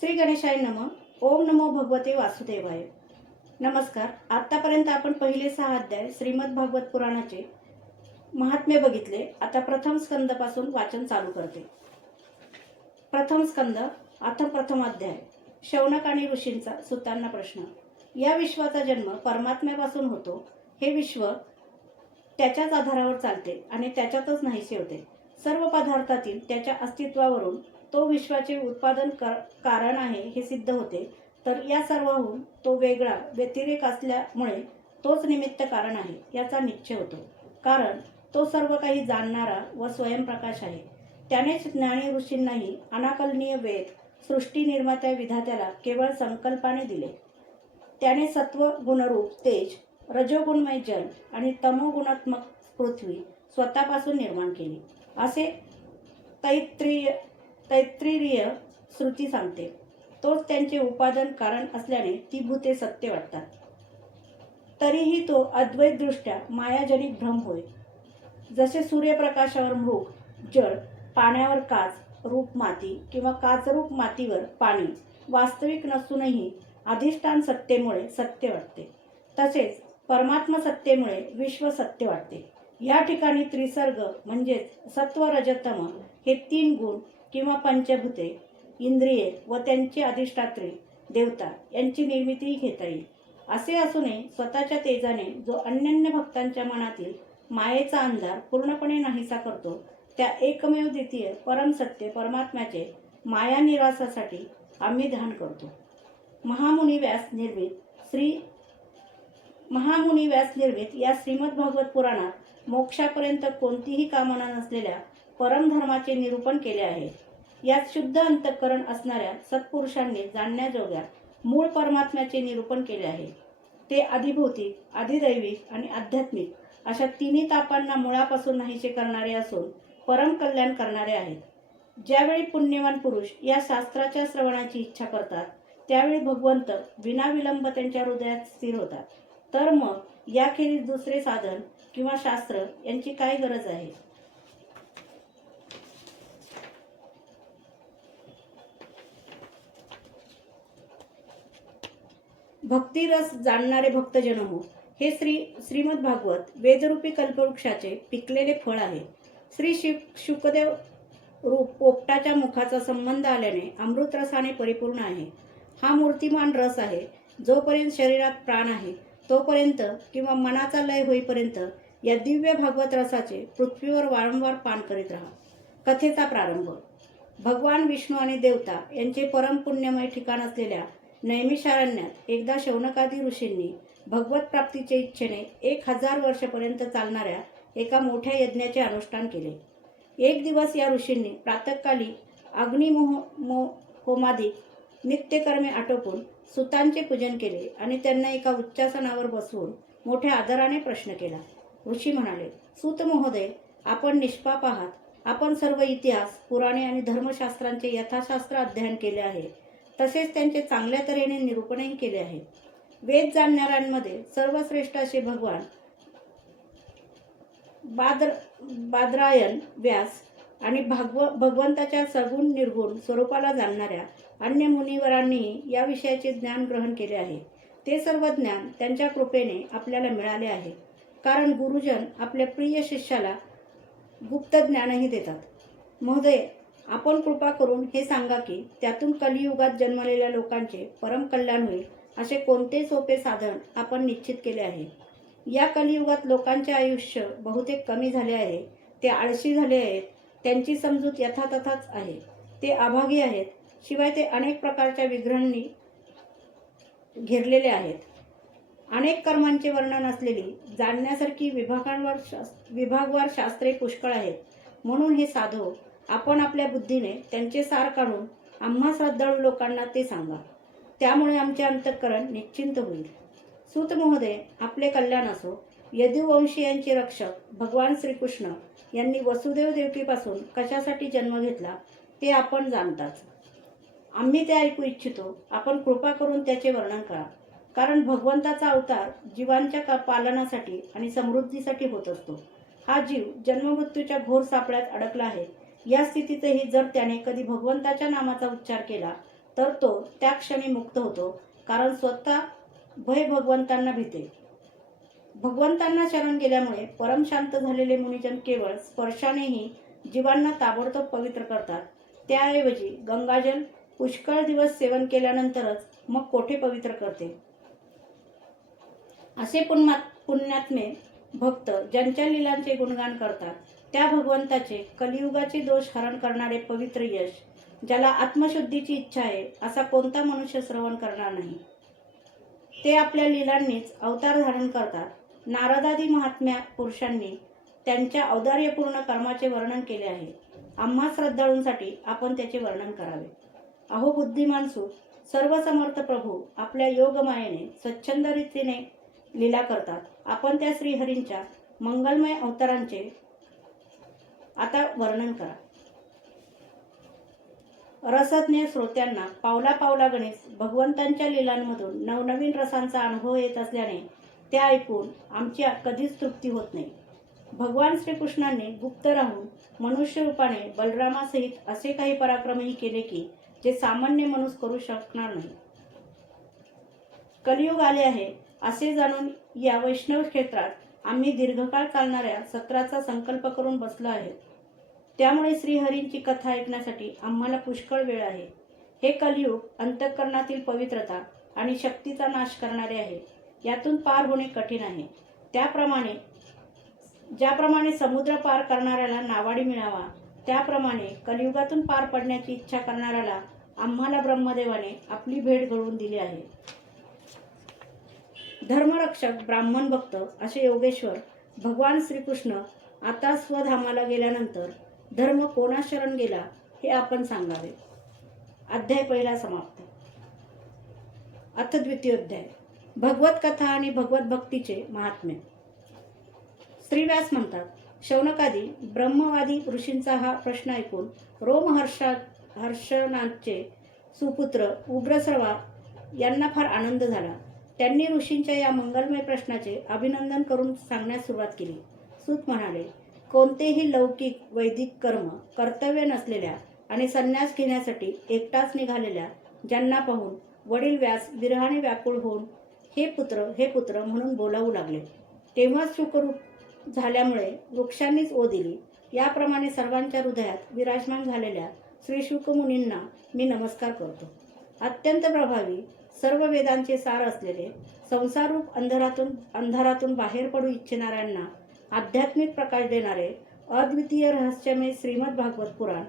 श्री गणेशाय नमः. ओम नमो भगवते वासुदेवाय. नमस्कार. आतापर्यंत आपण पहिले 6 अध्याय श्रीमद भागवत पुराणाचे महात्म्य बघितले. आता प्रथम स्कंदपासून वाचन चालू करते. प्रथम स्कंद, अथ प्रथम अध्याय. शौनक आणि ऋषींचा सुतांना प्रश्न. या विश्वाचा जन्म परमात्म्यापासून होतो. हे विश्व त्याच्याच आधारावर चालते आणि त्याच्यातच नाहीसे होते. सर्व पदार्थातील त्याच्या अस्तित्वावरून तो विश्वाचे उत्पादन कारण आहे हे सिद्ध होते. तर या सर्वाहून तो वेगळा व्यतिरेक असल्यामुळे तोच निमित्त कारण आहे याचा निश्चय होतो. कारण तो सर्व काही जाणणारा व स्वयंप्रकाश आहे. त्यानेच ज्ञानी ऋषींनाही अनाकलनीय वेद सृष्टी निर्मात्या विधात्याला केवळ संकल्पाने दिले. त्याने सत्व गुणरूप तेज, रजोगुणमय जल आणि तमोगुणात्मक पृथ्वी स्वतःपासून निर्माण केली असे तैत्तिरीय श्रुती सांगते. तोच त्यांचे उपादान कारण असल्याने ती भूते सत्य वाटतात. तरीही तो अद्वैतदृष्ट्या मायाजनिक भ्रम होय. जसे सूर्यप्रकाशावर मृग, जळ, पाण्यावर काच रूप माती किंवा काचरूप मातीवर पाणी वास्तविक नसूनही अधिष्ठान सत्तेमुळे सत्य वाटते, तसेच परमात्मा सत्तेमुळे विश्व सत्य वाटते. या ठिकाणी त्रिसर्ग म्हणजेच सत्व रजतम हे 3 गुण किंवा पंचभूते, इंद्रिये व त्यांची अधिष्ठात्री देवता यांची निर्मिती घेता येईल. असे असूनही स्वतःच्या तेजाने जो अनन्य भक्तांच्या मनातील मायेचा अंधार पूर्णपणे नाहीसा करतो, त्या एकमेव द्वितीय परमसत्य परमात्म्याचे माया निरासासाठी आम्ही ध्यान करतो. महामुनी व्यास निर्मित या श्रीमद भागवत पुराणात मोक्षापर्यंत कोणतीही कामना नसलेल्या परमधर्माचे निरूपण केले आहे. यात शुद्ध अंतःकरण असणाऱ्या सत्पुरुषांनी जाणण्याजोग्या मूळ परमात्म्याचे निरूपण केले आहे. ते आदिभौतिक, आदिदैविक आणि आध्यात्मिक अशा तिन्ही तापांना मुळापासून नाहीसे करणारे असून परम कल्याण करणारे आहेत. ज्यावेळी पुण्यवान पुरुष या शास्त्राच्या श्रवणाची इच्छा करतात, त्यावेळी भगवंत विनाविलंब त्यांच्या हृदयात स्थिर होतात. तर मग याखेरीज दुसरे साधन किंवा शास्त्र यांची काय गरज आहे? भक्तिरस जाणणारे भक्तजन हो, हे श्रीमद भागवत वेदरूपी कल्पवृक्षाचे पिकलेले फळ आहे. श्री शुकदेव रूप पोपटाच्या मुखाचा संबंध आल्याने अमृतरसाने परिपूर्ण आहे. हा मूर्तिमान रस आहे. जोपर्यंत शरीरात प्राण आहे तोपर्यंत किंवा मनाचा लय होईपर्यंत या दिव्य भागवत रसाचे पृथ्वीवर वारंवार पान करीत राहा. कथेचा प्रारंभ. भगवान विष्णू आणि देवता यांचे परम पुण्यमय ठिकाण असलेल्या नैमिषारण्यात एकदा शौनकादी ऋषींनी भगवत प्राप्तीच्या इच्छेने 1000 वर्षापर्यंत चालणाऱ्या एका मोठ्या यज्ञाचे अनुष्ठान केले. एक दिवस या ऋषींनी प्रातःकाली होमादी नित्यकर्मे आटोपून सुतांचे पूजन केले आणि त्यांना एका उच्चासनावर बसवून मोठ्या आदराने प्रश्न केला. ऋषी म्हणाले, सूत महोदय, आपण निष्पाप आहात. आपण सर्व इतिहास, पुराणे आणि धर्मशास्त्रांचे यथाशास्त्र अध्ययन केले आहे. तसेच त्यांचे चांगल्या तऱ्हेने निरूपणही केले आहे. वेद जाणणाऱ्यांमध्ये सर्वश्रेष्ठ असे भगवान बादरायण व्यास आणि भगवंताच्या सगुण निर्गुण स्वरूपाला जाणणाऱ्या अन्य मुनिवरांनीही या विषयाचे ज्ञान ग्रहण केले आहे. ते सर्व ज्ञान त्यांच्या कृपेने आपल्याला मिळाले आहे. कारण गुरुजन आपल्या प्रिय शिष्याला गुप्त ज्ञानही देतात. महोदय, आपण कृपा करून हे सांगा की त्यातून कलियुगात जन्मलेल्या लोकांचे परम कल्याण होईल असे कोणते सोपे साधन आपण निश्चित केले आहे? या कलियुगात लोकांचे आयुष्य बहुतेक कमी झाले आहे. ते आळशी झाले आहेत. त्यांची समजूत यथातथाच आहे. ते अभागी आहेत. शिवाय ते अनेक प्रकारच्या विघ्नांनी घेरलेले आहेत. अनेक कर्मांचे वर्णन असलेली जाणण्यासारखी विभागवार शास्त्रे पुष्कळ आहेत. म्हणून हे साधो, आपण आपल्या बुद्धीने त्यांचे सार काढून आम्हा श्रद्धाळू लोकांना ते सांगा. त्यामुळे आमचे अंतःकरण निश्चिंत होईल. सूत महोदय, आपले कल्याण असो. यदुवंशीयांचे रक्षक भगवान श्रीकृष्ण यांनी वसुदेव देवकीपासून कशासाठी जन्म घेतला ते आपण जाणताच. आम्ही ते ऐकू इच्छितो. आपण कृपा करून त्याचे वर्णन करा. कारण भगवंताचा अवतार जीवांच्या पालनासाठी आणि समृद्धीसाठी होत असतो. हा जीव जन्ममृत्यूच्या घोर सापळ्यात अडकला आहे. या स्थितीतही जर त्याने कधी भगवंताच्या नामाचा उच्चार केला तर तो त्या क्षणी मुक्त होतो, कारण स्वतः भय भगवंतांना भीते. भगवंतांना शरण गेल्यामुळे परम शांत झालेले मुनिजन केवळ स्पर्शानेही जीवांना ताबडतोब पवित्र करतात. त्याऐवजी गंगाजल पुष्कळ दिवस सेवन केल्यानंतरच मग कोठे पवित्र करते. असे पुण्यात्मे भक्त ज्यांच्या लीलांचे गुणगान करतात, त्या भगवंताचे कलियुगाचे दोष हरण करणारे पवित्र यश, ज्याला आत्मशुद्धीची इच्छा आहे, असा कोणता मनुष्य श्रवण करणार नाही. ते आपल्या लीलांनीच अवतार धारण करतात. नारदादी महात्म्या पुरुषांनी त्यांच्या औदार्यपूर्ण कर्माचे वर्णन केले आहे. आम्हा श्रद्धाळूंसाठी आपण त्याचे वर्णन करावे. अहो बुद्धिमान सुत, सर्व समर्थ प्रभू आपल्या योगमायेने स्वच्छंद रीतीने लीला करतात. आपण त्या श्रीहरींच्या मंगलमय अवतारांचे आता वर्णन करा. रसज्ञ श्रोत्यांना पावला पावला गणेश भगवंतांच्या लीलांमधून नवनवीन रसांचा अनुभव येत असल्याने ते ऐकून आमची कधीच तृप्ती होत नाही. भगवान श्रीकृष्णांनी गुप्त राहून मनुष्य रूपाने बलरामासहित असे काही पराक्रमही केले की जे सामान्य मनुष्य करू शकणार नाही. कलियुग आले आहे असे जाणून या वैष्णव क्षेत्रात आम्ही दीर्घकाळ चालणाऱ्या सत्राचा संकल्प करून बसलो आहे. त्यामुळे श्रीहरींची कथा ऐकण्यासाठी आम्हाला पुष्कळ वेळ आहे. हे कलियुग अंतःकरणातील पवित्रता आणि शक्तीचा नाश करणारे आहे. यातून पार होणे कठीण आहे. ज्याप्रमाणे समुद्र पार करणाऱ्याला नावाडी मिळावा, त्याप्रमाणे कलियुगातून पार पडण्याची इच्छा करणाऱ्याला आम्हाला ब्रह्मदेवाने आपली भेट घडवून दिली आहे. धर्मरक्षक ब्राह्मण भक्त असे योगेश्वर भगवान श्रीकृष्ण आता स्वधामाला गेल्यानंतर धर्म कोणा शरण गेला हे आपण सांगावे. अध्याय पहिला समाप्त. अथ द्वितीय अध्याय. भगवत कथा आणि भगवत भक्तीचे महात्म्य. श्री व्यास म्हणतात, शौनकादी ब्रह्मवादी ऋषींचा हा प्रश्न ऐकून हर्षनाथचे सुपुत्र उग्रश्रवा यांना फार आनंद झाला. त्यांनी ऋषींच्या या मंगलमय प्रश्नाचे अभिनंदन करून सांगण्यास सुरुवात केली. सूत म्हणाले, कोणतेही लौकिक वैदिक कर्म कर्तव्य नसलेल्या आणि संन्यास घेण्यासाठी एकटाच निघालेल्या ज्यांना पाहून वडील व्यास विरहाने व्याकुळ होऊन हे पुत्र म्हणून बोलावू लागले. तेव्हा शुकरूप झाल्यामुळे वृक्षांनीच ओ दिली. याप्रमाणे सर्वांच्या हृदयात विराजमान झालेल्या श्री शुकमुनींना मी नमस्कार करतो. अत्यंत प्रभावी सर्व वेदांचे सार असलेले संसाररूप अंधारातून बाहेर पडू इच्छिणाऱ्यांना आध्यात्मिक प्रकाश देणारे अद्वितीय रहस्यमय श्रीमद भागवत पुराण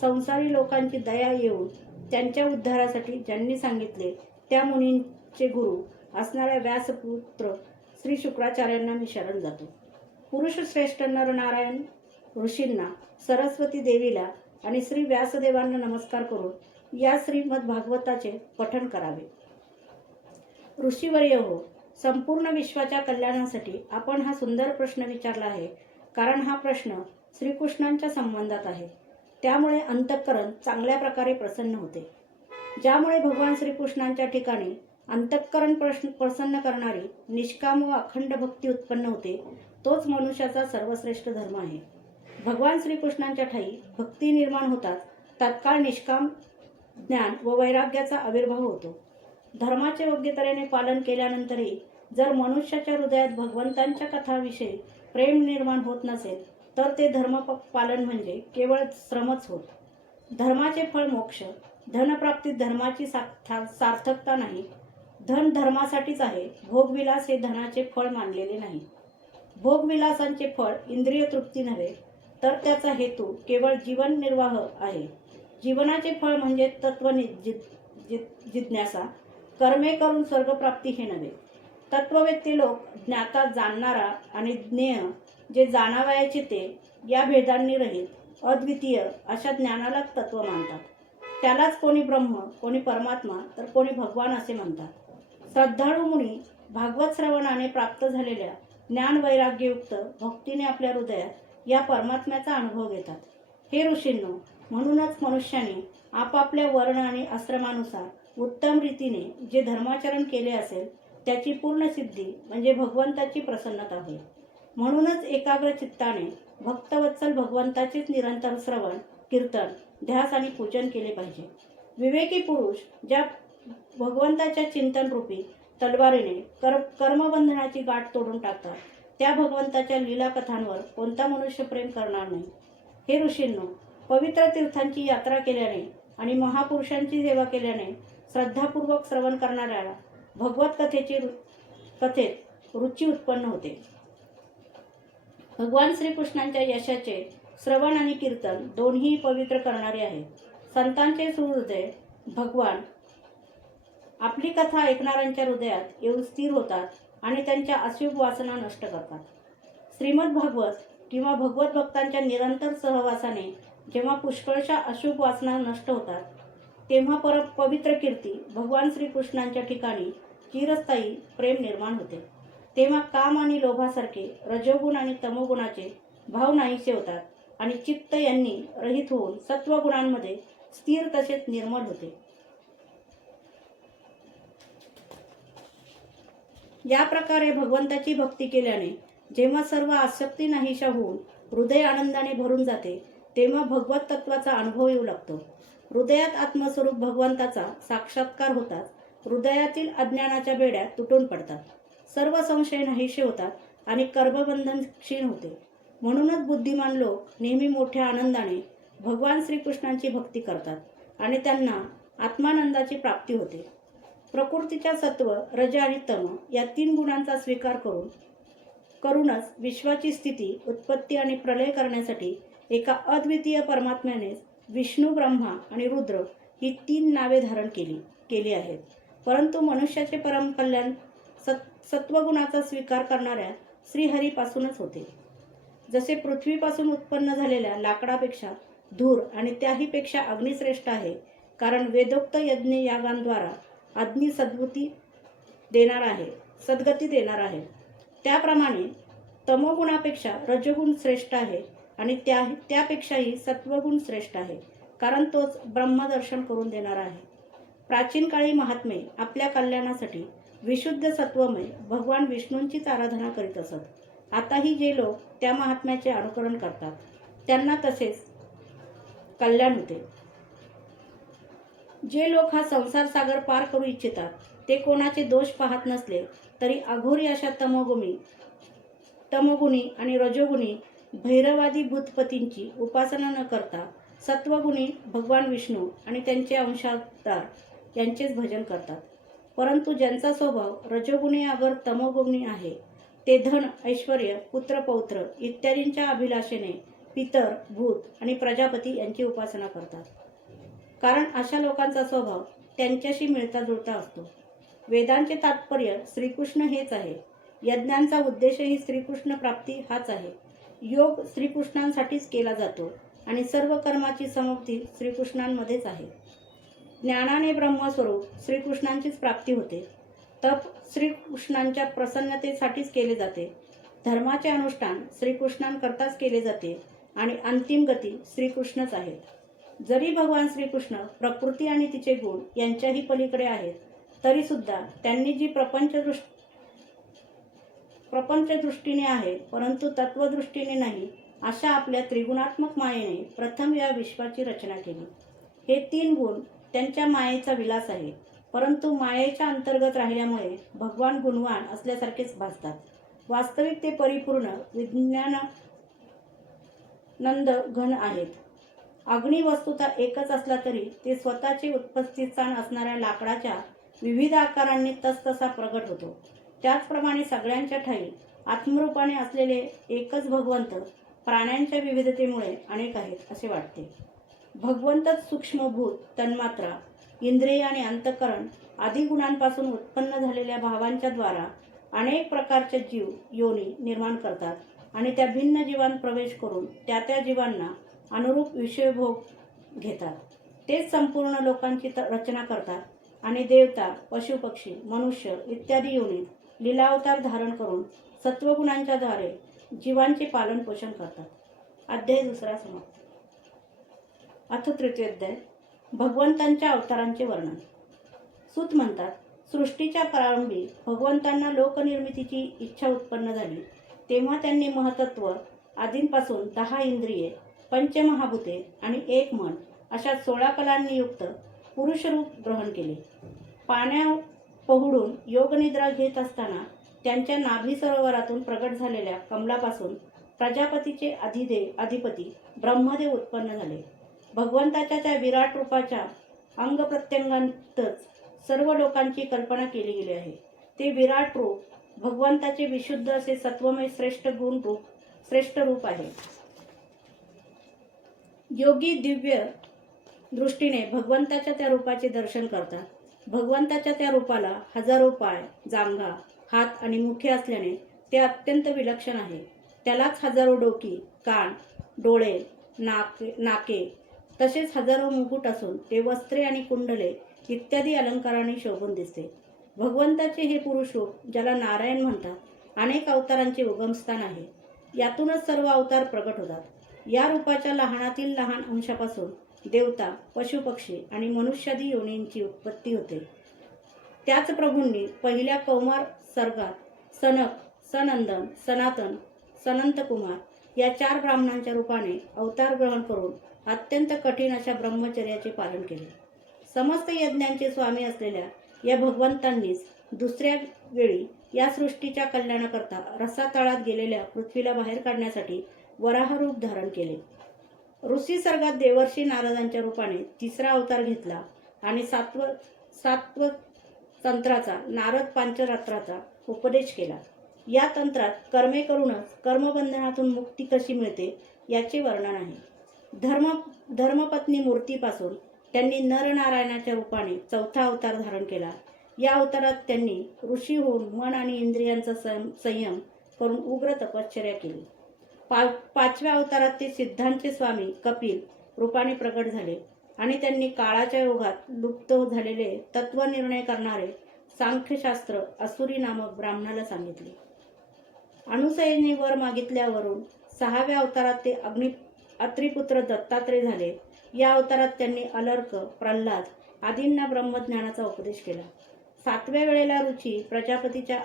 संसारी लोकांची दया येऊन त्यांच्या उद्धारासाठी ज्यांनी सांगितले त्या मुनींचे गुरु असणाऱ्या व्यासपुत्र श्री शुक्राचार्यांना मी शरण जातो. पुरुष श्रेष्ठ नरनारायण ऋषींना, सरस्वती देवीला आणि श्री व्यासदेवांना नमस्कार करून या श्रीमद भागवताचे पठण करावे. ऋषीवर्य हो, संपूर्ण विश्वाच्या कल्याणासाठी आपण हा सुंदर प्रश्न विचारला आहे. कारण हा प्रश्न श्रीकृष्णांच्या संबंधात आहे. त्यामुळे अंतःकरण चांगल्या प्रकारे प्रसन्न होते. ज्यामुळे भगवान श्रीकृष्णांच्या ठिकाणी अंतःकरण प्रसन्न करणारी निष्काम व अखंड भक्ती उत्पन्न होते. तोच मनुष्याचा सर्वश्रेष्ठ धर्म आहे. भगवान श्रीकृष्णांच्या ठायी भक्ती निर्माण होताच तत्काळ निष्काम ज्ञान व वैराग्याचा आविर्भाव होतो. धर्माचे योग्य तऱ्हेने पालन केल्यानंतरही जर मनुष्याच्या हृदयात भगवंतांच्या कथाविषयी प्रेम निर्माण होत नसेल तर ते धर्म पालन म्हणजे केवळ श्रमच होत. धर्माचे फळ मोक्ष. धनप्राप्तीत धर्माची सार्थकता नाही. धन धर्मासाठीच आहे. भोगविलास हे धनाचे फळ मानलेले नाही. भोगविलासांचे फळ इंद्रिय तृप्ती नव्हे, तर त्याचा हेतू केवळ जीवन निर्वाह आहे. जीवनाचे फळ म्हणजे तत्व जिज्ञासा. कर्मे करून स्वर्गप्राप्ती हे नव्हे. तत्ववेत्ते लोक ज्ञाता जाणणारा आणि ज्ञेय जे जाणावयाचे ते या भेदांनी रहित अद्वितीय अशा ज्ञानालाच तत्व मानतात. त्यालाच कोणी ब्रह्म, कोणी परमात्मा, तर कोणी भगवान असे म्हणतात. श्रद्धाळू मुनी भागवत श्रवणाने प्राप्त झालेल्या ज्ञान वैराग्ययुक्त भक्तीने आपल्या हृदयात या परमात्म्याचा अनुभव घेतात. हे ऋषींनो, म्हणूनच मनुष्याने आपापल्या वर्ण आणि आश्रमानुसार उत्तम रीतीने जे धर्माचरण केले असेल त्याची पूर्ण सिद्धी म्हणजे भगवंताची प्रसन्नता होईल. म्हणूनच एकाग्र चित्ताने भक्तवत्सल भगवंताचेच निरंतर श्रवण, कीर्तन, ध्यास आणि पूजन केले पाहिजे. विवेकी पुरुष ज्या भगवंताच्या चिंतनरूपी तलवारीने कर्मबंधनाची गाठ तोडून टाकतात, त्या भगवंताच्या लीला कथांवर कोणता मनुष्य प्रेम करणार नाही? हे ऋषींनो, पवित्र तीर्थांची यात्रा केल्याने आणि महापुरुषांची सेवा केल्याने श्रद्धापूर्वक श्रवण करणाऱ्याला भगवत कथेत रुची उत्पन्न होते. भगवान श्रीकृष्णांच्या यशाचे श्रवण आणि कीर्तन दोन्ही पवित्र करणारे आहेत. संतांचे सुहृदय भगवान आपली कथा ऐकणाऱ्यांच्या हृदयात येऊन स्थिर होतात आणि त्यांच्या अशुभ वासना नष्ट करतात. श्रीमद भागवत किंवा भगवत भक्तांच्या निरंतर सहवासाने जेव्हा पुष्कळशा अशुभ वासना नष्ट होतात, तेव्हा पवित्र कीर्ती भगवान श्रीकृष्णांच्या ठिकाणी चिरस्थायी प्रेम निर्माण होते. तेव्हा काम आणि लोभासारखे रजोगुण आणि तमोगुणाचे भाव नाहीसे होतात आणि चित्त यांनी रहित होऊन सत्वगुणांमध्ये स्थिर तसेच निर्मळ होते. या प्रकारे भगवंताची भक्ती केल्याने जेव्हा सर्व आसक्ती नाहीशा होऊन हृदय आनंदाने भरून जाते, तेव्हा भगवत तत्वाचा अनुभव येऊ लागतो. हृदयात आत्मस्वरूप भगवंताचा साक्षात्कार होतात. हृदयातील अज्ञानाच्या बेड्या तुटून पडतात, सर्व संशय नाहीसे होतात आणि कर्मबंधन क्षीण होते. म्हणूनच बुद्धिमान लोक नेहमी मोठ्या आनंदाने भगवान श्रीकृष्णांची भक्ती करतात आणि त्यांना आत्मानंदाची प्राप्ती होते. प्रकृतीच्या सत्व, रज आणि तम या 3 गुणांचा स्वीकार करूनच विश्वाची स्थिती, उत्पत्ती आणि प्रलय करण्यासाठी एका अद्वितीय परमात्म्याने विष्णू, ब्रह्मा आणि रुद्र ही 3 नावे धारण केली आहेत. परंतु मनुष्याचे परम कल्याण सत्वगुणाचा स्वीकार करणाऱ्या श्रीहरीपासूनच होते. जसे पृथ्वीपासून उत्पन्न झालेल्या लाकडापेक्षा धूर आणि त्याहीपेक्षा अग्निश्रेष्ठ आहे, कारण वेदोक्त यज्ञ यागांद्वारा अग्नी सद्गती देणार आहे. त्याप्रमाणे तमोगुणापेक्षा रजोगुण श्रेष्ठ आहे आणि त्यापेक्षाही सत्वगुण श्रेष्ठ आहे, कारण तोच ब्रह्मदर्शन करून देणारा आहे. प्राचीन काळी महात्मे आपल्या कल्याणासाठी विशुद्ध सत्वमय भगवान विष्णूंचीच आराधना करीत असत. आताही जे लोक त्या महात्म्याचे अनुकरण करतात, त्यांना तसेच कल्याण होते. जे लोक हा संसार सागर पार करू इच्छितात, ते कोणाचे दोष पाहत नसले तरी अघोरी अशा तमोगुणी आणि रजोगुणी भैरवादी भूतपतींची उपासना न करता सत्वगुणी भगवान विष्णू आणि त्यांचे अंशावतार यांचेच भजन करतात. परंतु ज्यांचा स्वभाव रजोगुणी अगर तमोगुणी आहे, ते धन, ऐश्वर, पुत्र, पौत्र इत्यादींच्या अभिलाषेने पितर, भूत आणि प्रजापती यांची उपासना करतात. कारण अशा लोकांचा स्वभाव त्यांच्याशी मिळता जुळता असतो. वेदांचे तात्पर्य श्रीकृष्ण हेच आहे. यज्ञांचा उद्देशही श्रीकृष्ण प्राप्ती हाच आहे. योग श्रीकृष्णांसाठीच केला जातो आणि सर्व कर्माची समाप्ती श्रीकृष्णांमध्येच आहे. ज्ञानाने ब्रह्मस्वरूप श्रीकृष्णांचीच प्राप्ती होते. तप श्रीकृष्णांच्या प्रसन्नतेसाठीच केले जाते. धर्माचे अनुष्ठान श्रीकृष्णांकरताच केले जाते आणि अंतिम गती श्रीकृष्णच आहेत. जरी भगवान श्रीकृष्ण प्रकृती आणि तिचे गुण यांच्याही पलीकडे आहेत, तरी सुद्धा त्यांनी जी प्रपंचदृष्टीने आहे परंतु तत्वदृष्टीने नाही, अशा आपल्या त्रिगुणात्मक मायेने प्रथम या विश्वाची रचना केली. हे 3 गुण त्यांच्या मायेचा विलास आहे, परंतु मायेच्या अंतर्गत राहिल्यामुळे भगवान गुणवान असल्यासारखेच भासतात. वास्तविक ते परिपूर्ण विज्ञानानंद घन आहेत. अग्नी वस्तुता एकच असला तरी ते स्वतःचे उत्पत्तीस्थान असणाऱ्या लाकडाच्या विविध आकारांनी तसतसा प्रगट होतो. त्याचप्रमाणे सगळ्यांच्या ठायी आत्मरूपाने असलेले एकच भगवंत प्राण्यांच्या विविधतेमुळे अनेक आहेत असे वाटते. भगवंतच सूक्ष्मभूत, तन्मात्रा, इंद्रिय आणि अंतःकरण आदी गुणांपासून उत्पन्न झालेल्या भावांच्या द्वारा अनेक प्रकारचे जीव योनी निर्माण करतात आणि त्या भिन्न जीवांत प्रवेश करून त्या जीवांना अनुरूप विषयभोग घेतात. तेच संपूर्ण लोकांची रचना करतात आणि देवता, पशुपक्षी, मनुष्य इत्यादी योनीत लीलावतार धारण करून सत्वगुणांच्या द्वारे जीवांचे पालन पोषण करतात. अध्याय 2 समाप्त. अथ 3 अध्याय भगवंतांच्या अवतारांचे वर्णन. सूत म्हणतात, सृष्टीच्या प्रारंभी भगवंतांना लोकनिर्मितीची इच्छा उत्पन्न झाली, तेव्हा त्यांनी महतत्व आदींपासून 10 इंद्रिये, पंचमहाभूते आणि 1 मन अशा 16 कलांनी युक्त पुरुष रूप ग्रहण केले. पाण्या पहुडून योगनिद्रा घेत असताना त्यांच्या नाभी सरोवरातून प्रगट झालेल्या कमलापासून प्रजापतीचे अधिपती ब्रह्मदेव उत्पन्न झाले. भगवंताच्या त्या विराट रूपाच्या अंगप्रत्यंगातच सर्व लोकांची कल्पना केली गेली आहे. ते विराट रूप भगवंताचे विशुद्ध असे सत्वमय श्रेष्ठ रूप आहे. योगी दिव्य दृष्टीने भगवंताच्या त्या रूपाचे दर्शन करतात. भगवंताच्या त्या रूपाला हजारो पाय, जांघा, हात आणि मुखे असल्याने ते अत्यंत विलक्षण आहे. त्यालाच हजारो डोकी, कान, डोळे, नाके तसेच हजारो मुकुट असून ते वस्त्रे आणि कुंडले इत्यादी अलंकारांनी शोभून दिसते. भगवंताचे हे पुरुष रूप, ज्याला नारायण म्हणतात, अनेक अवतारांचे उगमस्थान आहे. यातूनच सर्व अवतार प्रगट होतात. या रूपाच्या लहानातील लहान अंशापासून देवता, पशुपक्षी आणि मनुष्यादी योनींची उत्पत्ती होते. त्याच प्रभूंनी पहिल्या कौमार सर्गात सनक, सनंदन, सनातन, सनंतकुमार या 4 ब्राह्मणांच्या रूपाने अवतार ग्रहण करून अत्यंत कठीण अशा ब्रह्मचर्याचे पालन केले. समस्त यज्ञांचे स्वामी असलेल्या या भगवंतांनीच दुसऱ्या वेळी या सृष्टीच्या कल्याणाकरता रसातळात गेलेल्या पृथ्वीला बाहेर काढण्यासाठी वराह रूप धारण केले. ऋषी सर्गात देवर्षी नारदांच्या रूपाने 3रा अवतार घेतला आणि सात्व तंत्राचा नारद पांचरात्राचा उपदेश केला. या तंत्रात कर्मे करूनच कर्मबंधनातून मुक्ती कशी मिळते याचे वर्णन आहे. धर्मपत्नी मूर्तीपासून त्यांनी नरनारायणाच्या रूपाने 4था अवतार धारण केला. या अवतारात त्यांनी ऋषी होऊन मन आणि इंद्रियांचा संयम करून उग्र तपश्चर्या केली. 5व्या अवतारात ते सिद्धांचे स्वामी कपिल रूपाने प्रगट झाले आणि त्यांनी काळाच्या योगात लुप्त झालेले तत्वनिर्णय करणारे सांख्यशास्त्र असुरी नामक ब्राह्मणाला सांगितले. अनुसयेने वर मागितल्यावरून 6व्या अवतारात ते अत्रिपुत्र दत्तात्रय झाले. या अवतारात त्यांनी अलर्क, प्रल्हाद आदींना ब्रह्मज्ञानाचा उपदेश केला. 7व्या वेळेला रुची प्रजापतीच्या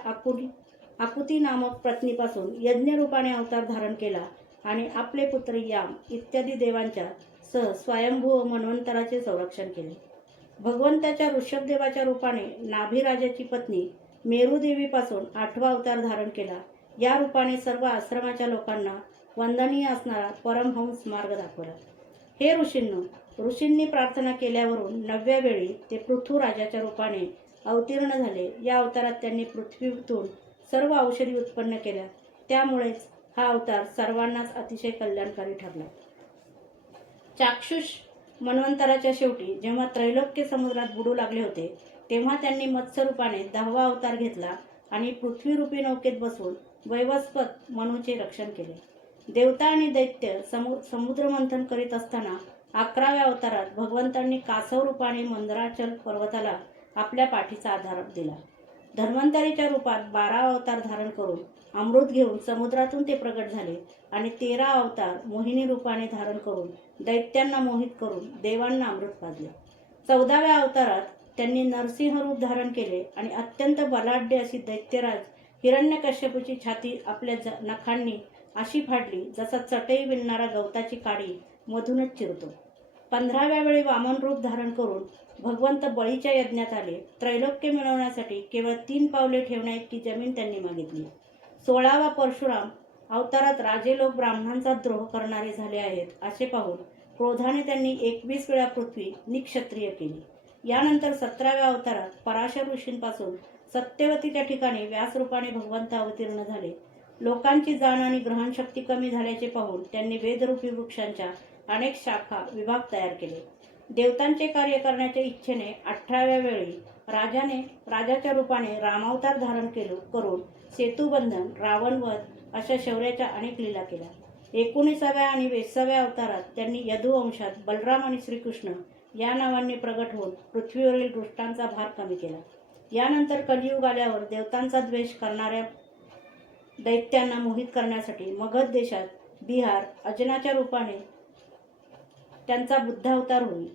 आकुती नामक पत्नीपासून यज्ञरूपाने अवतार धारण केला आणि आपले पुत्र याम इत्यादी देवांच्या सह स्वयंभू मन्वंतराचे संरक्षण केले. भगवंताच्या ऋषभदेवाच्या रूपाने नाभिराजाची पत्नी मेरुदेवीपासून 8वा अवतार धारण केला. या रूपाने सर्व आश्रमाच्या लोकांना वंदनीय असणारा परमहंस मार्ग दाखवला. हे ऋषींनी प्रार्थना केल्यावरून 9व्या वेळी ते पृथ्वीराजाच्या रूपाने अवतीर्ण झाले. या अवतारात त्यांनी पृथ्वीतून सर्व औषधी उत्पन्न केल्या. त्यामुळेच हा अवतार सर्वांनाच अतिशय कल्याणकारी ठरला. चाक्षुष मन्वंतराच्या शेवटी जेव्हा त्रैलोक्य समुद्रात बुडू लागले होते तेव्हा त्यांनी मत्स्य रूपाने 10वा अवतार घेतला आणि पृथ्वीरूपी नौकेत बसून वैवस्वत मनूचे रक्षण केले. देवता आणि दैत्य समुद्रमंथन करीत असताना 11व्या अवतारात भगवंतांनी कासव रूपाने मंदराचल पर्वताला आपल्या पाठीचा आधार दिला. धन्वंतरीच्या रूपात 12 अवतार धारण करून अमृत घेऊन समुद्रातून ते प्रगट झाले आणि 13 अवतार मोहिनी रूपाने धारण करून दैत्यांना मोहित करून देवांना अमृत पाजले. 14व्या अवतारात त्यांनी नरसिंह रूप धारण केले आणि अत्यंत बलाढ्य अशी दैत्यराज हिरण्यकश्यपूची छाती आपल्या नखांनी अशी फाडली जसा चटई विणणारा गवताची काडी मधूनच चिरतो. 15व्या वेळी वामन रूप धारण करून भगवंत बळीच्या यज्ञात आले. त्रैलोक्य मिळवण्यासाठी केवळ 3 पावले ठेवण्याइतकी जमीन त्यांनी मागितली. 16वा परशुराम अवतारात राजे लोक ब्राह्मणांचा द्रोह करणारे झाले आहेत असे पाहून क्रोधाने त्यांनी 21 वेळा पृथ्वी निक्षत्रिय केली. यानंतर 17व्या अवतारात पराशर ऋषींपासून सत्यवतीच्या ठिकाणी व्यासरूपाने भगवंत अवतीर्ण झाले. लोकांची जाण आणि ग्रहणशक्ती कमी झाल्याचे पाहून त्यांनी वेदरूपी वृक्षांच्या अनेक शाखा विभाग तयार केले. देवतांचे कार्य करण्याच्या इच्छेने 18व्या वेळी राजाच्या रूपाने रामावतार धारण करून सेतुबंधन, रावणवध अशा शौर्याच्या अनेक लीला केल्या. 19व्या आणि 20व्या अवतारात त्यांनी यदुवंशात बलराम आणि श्रीकृष्ण या नावांनी प्रगट होऊन पृथ्वीवरील दुष्टांचा भार कमी केला. यानंतर कलियुग आल्यावर देवतांचा द्वेष करणाऱ्या दैत्यांना मोहित करण्यासाठी मगध देशात बिहार अजनाच्या रूपाने त्यांचा बुद्धावतार होईल.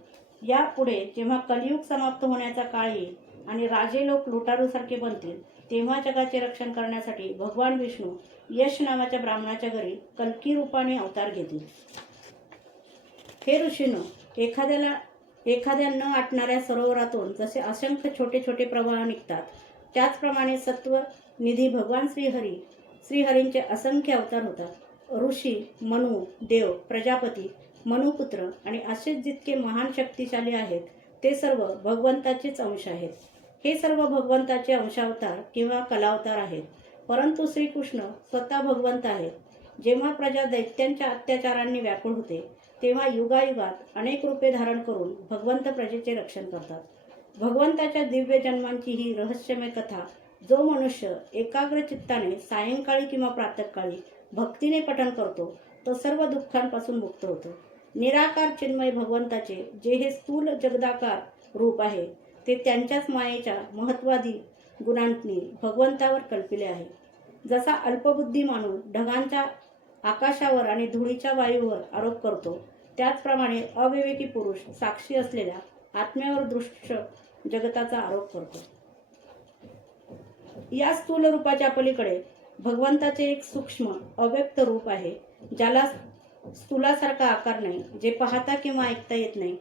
यापुढे जेव्हा कलियुग समाप्त होण्याचा काळ येईल आणि राजे लोक लुटारूसारखे बनतील तेव्हा जगाचे रक्षण करण्यासाठी भगवान विष्णू यश नावाच्या ब्राह्मणाच्या घरी कल्की रूपाने अवतार घेतील. हे ऋषींनो, एखाद्या न आटणाऱ्या सरोवरातून जसे असंख्य छोटे छोटे प्रवाह निघतात, त्याचप्रमाणे सत्व निधी भगवान श्रीहरींचे असंख्य अवतार होतात. ऋषी, मनु, देव, प्रजापती, मनुपुत्र आणि असेच जितके महान शक्तिशाली आहेत ते सर्व भगवंताचेच अंश आहेत. हे सर्व भगवंताचे अंशावतार किंवा कलावतार आहेत. परंतु श्रीकृष्ण स्वतः भगवंत आहेत. जेव्हा प्रजा दैत्यांच्या अत्याचारांनी व्याकुळ होते तेव्हा युगायुगात अनेक रूपे धारण करून भगवंत प्रजेचे रक्षण करतात. भगवंताच्या दिव्य जन्मांची ही रहस्यमय कथा जो मनुष्य एकाग्र चित्ताने सायंकाळी किंवा प्रातःकाळी भक्तीने पठण करतो तो सर्व दुःखांपासून मुक्त होतो. निराकार चिन्मय भगवंताचे जे हे स्थूल जगदाकार रूप आहे ते त्यांच्याच मायेच्या महत्वादी गुणांनी भगवंतावर कल्पिले आहे. जसा अल्पबुद्धी माणूस ढगांच्या आकाशावर आणि धुळीच्या वायूवर आरोप करतो, त्याचप्रमाणे अविवेकी पुरुष साक्षी असलेल्या आत्म्यावर दृश्य जगताचा आरोप करतो. या स्थूल रूपाच्या पलीकडे भगवंताचे एक सूक्ष्म अव्यक्त रूप आहे, ज्याला स्थूलासारखा आकार नाही, जे पाहता किंवा ऐकता येत नाही.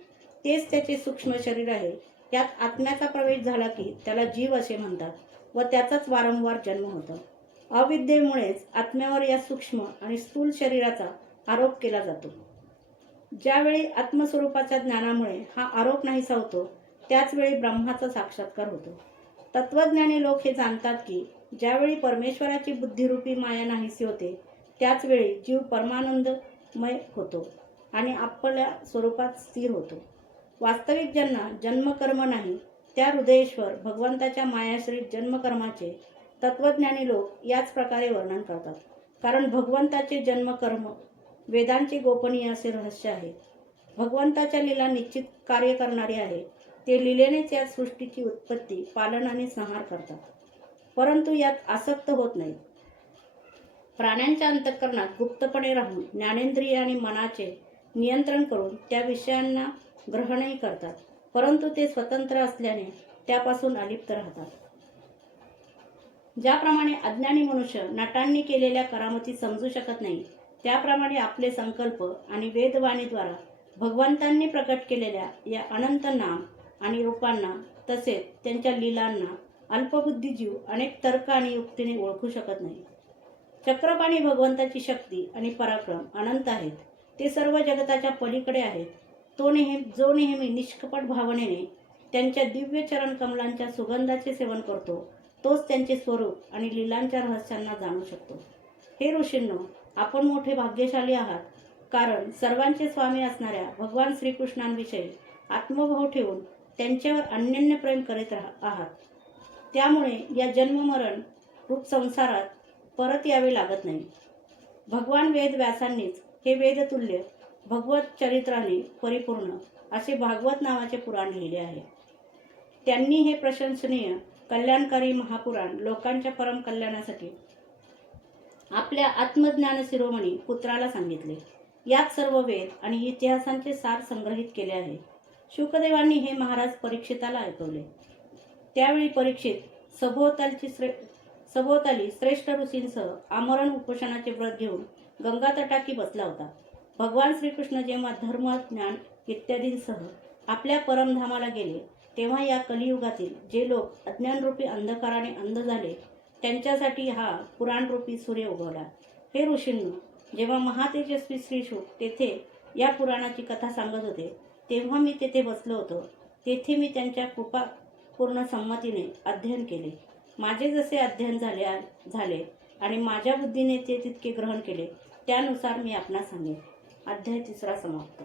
तेच त्याचे सूक्ष्म शरीर आहे. त्यात आत्म्याचा प्रवेश झाला की त्याला जीव असे म्हणतात व त्याचाच वारंवार जन्म होतो. अविद्येमुळेच आत्म्यावर या सूक्ष्म आणि स्थूल शरीराचा आरोप केला जातो. ज्यावेळी आत्मस्वरूपाच्या ज्ञानामुळे हा आरोप नाहीसा होतो त्याचवेळी ब्रह्माचा साक्षात्कार होतो. तत्वज्ञानी लोक हे जाणतात की ज्यावेळी परमेश्वराची बुद्धिरूपी माया नाहीसी होते त्याचवेळी जीव परमानंदमय होतो आणि आपल्या स्वरूपात स्थिर होतो. वास्तविक ज्यांना जन्मकर्म नाही त्या हृदयेश्वर भगवंताच्या मायाश्रित जन्मकर्माचे तत्वज्ञानी लोक याच प्रकारे वर्णन करतात. कारण भगवंताचे जन्मकर्म वेदांचे गोपनीय असे रहस्य आहे. भगवंताच्या लीला निश्चित कार्य करणारी आहे. ते लीलेनेच या सृष्टीची उत्पत्ती, पालन आणि संहार करतात, परंतु यात आसक्त होत नाहीत. प्राण्यांच्या अंतःकरणात गुप्तपणे राहून ज्ञानेंद्रिय आणि मनाचे नियंत्रण करून त्या विषयांना ग्रहणही करतात, परंतु ते स्वतंत्र असल्याने त्यापासून अलिप्त राहतात. ज्याप्रमाणे अज्ञानी मनुष्य नटांनी केलेल्या करामती समजू शकत नाही, त्याप्रमाणे आपले संकल्प आणि वेदवाणीद्वारा भगवंतांनी प्रकट केलेल्या या अनंत नाम आणि रूपांना तसेच त्यांच्या लीलांना अल्पबुद्धी जीव अनेक तर्क आणि युक्तीने ओळखू शकत नाही. चक्रपाणी भगवंताची शक्ती आणि पराक्रम अनंत आहेत. ते सर्व जगताच्या पलीकडे आहेत. जो नेहमी निष्कपट भावनेने त्यांच्या दिव्य चरण कमलांच्या सुगंधाचे सेवन करतो तोच त्यांचे स्वरूप आणि लीलांच्या रहस्यांना जाणू शकतो. हे ऋषींनो, आपण मोठे भाग्यशाली आहात, कारण सर्वांचे स्वामी असणाऱ्या भगवान श्रीकृष्णांविषयी आत्मभाव ठेवून त्यांच्यावर अनन्य प्रेम करीत आहात. त्यामुळे या जन्ममरण रूप संसारात परत यावे लागत नाही. भगवान वेद व्यासांनीच हे वेदतुल्य भगवत चरित्राने परिपूर्ण असे भागवत नावाचे पुराण लिहिले आहे. त्यांनी हे प्रशंसनीय कल्याणकारी महापुराण लोकांच्या परम कल्याणासाठी आपल्या आत्मज्ञान शिरोमणी पुत्राला सांगितले. यात सर्व वेद आणि इतिहासांचे सार संग्रहित केले आहे. शुकदेवांनी हे महाराज परीक्षिताला ऐकवले. त्यावेळी परीक्षित सभोवताली श्रेष्ठ ऋषींसह आमरण उपोषणाचे व्रत घेऊन गंगा तटाकी बसला होता. भगवान श्रीकृष्ण जेव्हा धर्म, ज्ञान इत्यादींसह आपल्या परमधामाला गेले तेव्हा या कलियुगातील जे लोक अज्ञानरूपी अंधकाराने अंध झाले त्यांच्यासाठी हा पुराणरूपी सूर्य उगवला. हे ऋषींनो, जेव्हा महातेजस्वी श्रीशुक तेथे या पुराणाची कथा सांगत होते तेव्हा मी तेथे बसलो होतो. तेथे मी त्यांच्या कृपापूर्ण संमतीने अध्ययन केले. माझे जसे अध्ययन झाले आणि माझ्या बुद्धीने ते तितके ग्रहण केले त्यानुसार मी आपणास सांगेन. अध्याय 3 समाप्त.